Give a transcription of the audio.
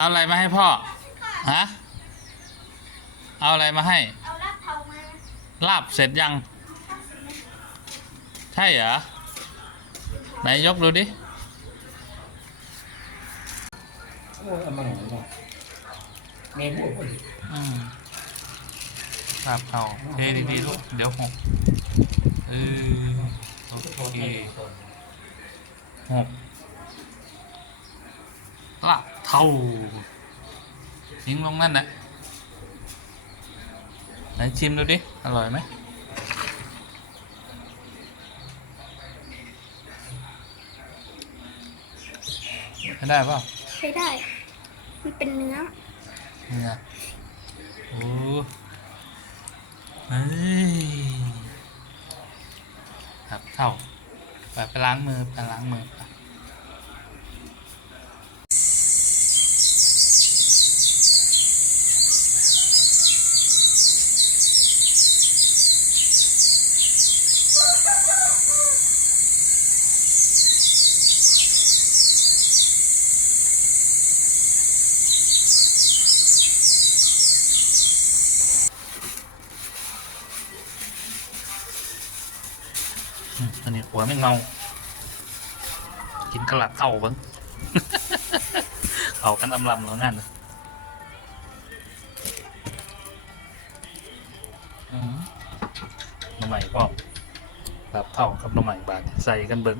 เอาอะไรมาให้พ่อ ฮะ เอาอะไรมาให้ เอาลาบเทามาลาบเสร็จยัง ใช่เหรอ ไหนยกดูดิ โอ้ยเอามาหน่อยเนาะเมนูพอดีอืมลาบเอาเทดีๆลูก เดี๋ยวหกเออโอเคหก เท่าทิ้งลงนั่นนะไหนชิมดูดิ อร่อยไหมไม่ได้เปล่าใช้ได้ มันเป็นเนื้อ เนี่ยโอ้เฮ้ยครับเท่า ไปไปล้างมือ ไปล้างมือไป อันนี้หัวไม่เมากินกระหลัดเต่าบิ้งเอากันอำลำแล้วนั่นนะอืมหน้ำใหม่พ่อ ราบเท่ากับหน้ำใหม่บานใส่กันเบิ้ง